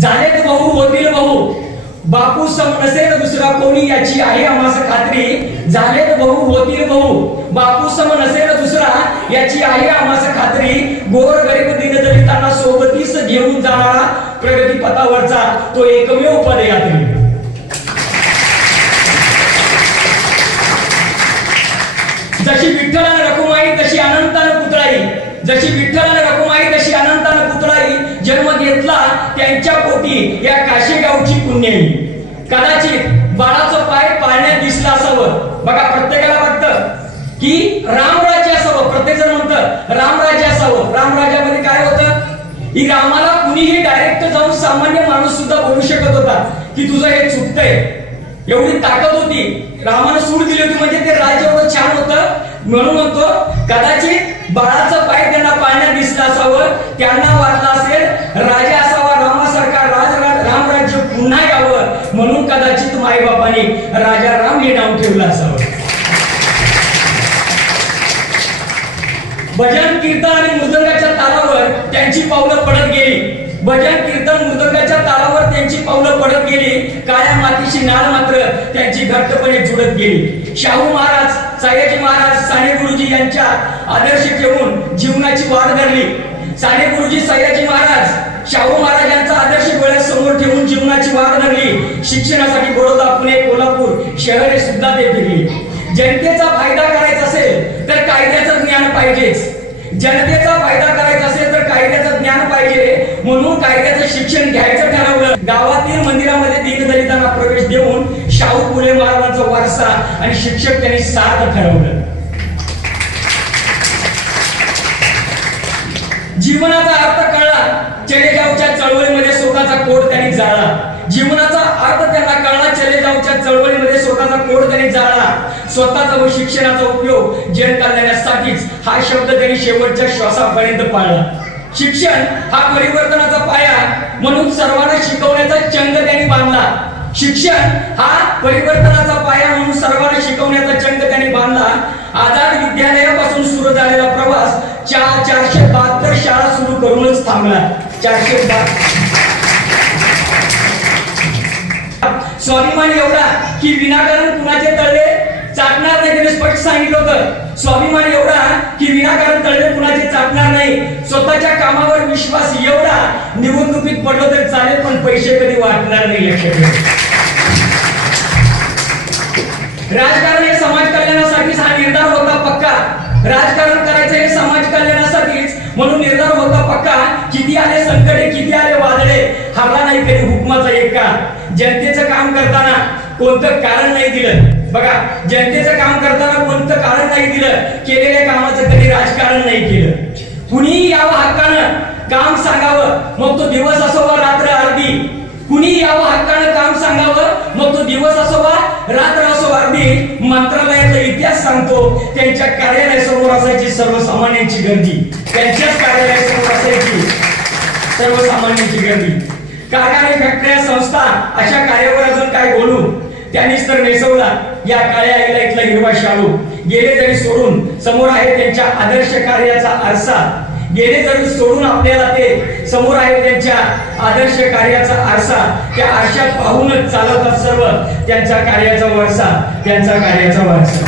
झालेत भाऊ होतील भाऊ. बापू सम नसेल दुसरा कोणी याची आहे आम्हास खात्री. झालेत भाऊ होतील भाऊ. बापू सम नसेल दुसरा याची आहे आम्हास खात्री. गोर गरीब दिनदलितांना सोबतीस घेऊन जाणारा प्रगती पथावरचा तो एकमेव पदयात्री. जशी विठ्ठलानं रखुमाई तशी अनंतानं पुतळाई. जशी विठ्ठलानं रखुमाई तशी अनंतानं पुतळाई जन्म घेतला त्यांच्या पोटी या काशेगावची पुण्याई कदाचित बाळाचं पाय पाळण्यात दिसला असावं. बघा प्रत्येकाला वाटतं की रामराज्य असावं. प्रत्येक जण म्हणतं रामराज्य असावं. रामराज्यामध्ये काय होतं? की रामाला कुणीही डायरेक्ट जाऊन सामान्य माणूस सुद्धा बोलू शकत होता की तुझं हे चुकतंय. एवढी ताकद होती. रामानं सूड दिली होती. म्हणजे ते राज्य एवढं छान होतं. म्हणून म्हणतो कदाचित बाळाचं त्यांना वाटलं असेल राजा असावा रामासारखा राज रामराज्य पुन्हा यावं. म्हणून कदाचित माईबापाने राजा राम हे नाव ठेवलं असावं. भजन कीर्तन आणि मृदंगाच्या तालावर त्यांची पावलं पडत गेली. भजन कीर्तन मृदंगाच्या तालावर त्यांची पावलं पडत गेली. काळ्या मातीची नाळ मात्र त्यांची घट्टपणे जुडत गेली. शाहू महाराज सयाजी महाराज साने गुरुजी यांच्या आदर्श ठेवून जीवनाची वाढ धरली साने गुरुजी सयाजी महाराज शाहू महाराजांचा आदर्श डोळ्यासमोर ठेवून जीवनाची वाढ धरली शिक्षणासाठी बडोदा पुणे कोल्हापूर शहरे सुद्धा ते फिरली जनतेचा फायदा करायचा असेल तर कायद्याचं ज्ञान पाहिजेच. जनतेचा फायदा करायचा असेल तर कायद्याचं ज्ञान पाहिजे. म्हणून कायद्याचं शिक्षण घ्यायचं ठरवलं. गावातील मंदिरामध्ये दीनदलितांना प्रवेश देऊन शाहू फुले महाराजांचा वारसा आणि शिक्षक त्यांनी साथ ठरवलं. जीवनाचा अर्थ कळला चलेगावच्या चळवळीमध्ये स्वतःचा कोड त्यांनी जाळला. जीवनाचा अर्थ त्यांना कळला चलेगावच्या चळवळीमध्ये स्वतःचा कोड त्यांनी जाळला. स्वतःचा व शिक्षणाचा उपयोग जन कल्याणासाठीच हा शब्द त्यांनी शेवटच्या श्वासापर्यंत पाळला. शिक्षण हा परिवर्तनाचा पाया म्हणून सर्वांना शिकवण्याचा चंग त्यांनी बांधला. शिक्षण हा परिवर्तनाचा पाया म्हणून सर्वांना शिकवण्याचा चंग त्यांनी बांधला. आझाद विद्यालयापासून सुरू झालेला प्रवास चार चारशे बारा शाळा सुरू करूनच थांबला चारशे स्वाभिमान एवढा की विनाकारण कुणाचे तळले चाटणार नाही त्याने स्पष्ट सांगितलं होतं. स्वाभिमान एवढा की विनाकारण तळले कुणाचे चाटणार नाही. स्वतःच्या कामावर विश्वास एवढा निवडणुकीत पडलो तर चालेल पण पैसे कधी वाटणार नाही लक्षात ठेवा. राजकारण हे समाज कल्याणासाठीच हा निर्धार होता पक्का. राजकारण करायचं हे समाज म्हणून निर्धार होता पक्का किती आले संकटे किती आले वादळे? हरला नाही कधी हुकमाचा एक का जनतेचं काम करताना कोणतं कारण नाही दिलं? बघा जनतेचं काम करताना कोणतं कारण नाही दिलं? केलेल्या कामाचं कधी राजकारण नाही केलं? कुणीही यावं हक्कानं काम सांगावं मग तो दिवस असो वा रात्र अर्धी कुणी यावं हक्कानं काम सांगावं मग तो दिवस असो वा रात्र अगदी मंत्रालयाचा इतिहास सांगतो त्यांच्या कार्यालयासमोर असायची सर्वसामान्यांची गर्दी. त्यांच्याच कार्यालयासमोर असायची सर्वसामान्यांची गर्दी. कारखाने फॅक्टऱ्या संस्था अशा कार्यावर अजून काय बोलू? त्यांनीच तर नेसवला. या काळ्या आईला इथला हिरवा शाळू गेले तरी सोडून समोर आहे त्यांच्या आदर्श कार्याचा आरसा. गेले जरी सोडून आपल्याला ते समोर आहे त्यांच्या आदर्श कार्याचा आरसा त्या आरशात पाहूनच चालवतात सर्व त्यांचा कार्याचा वारसा त्यांचा कार्याचा वारसा.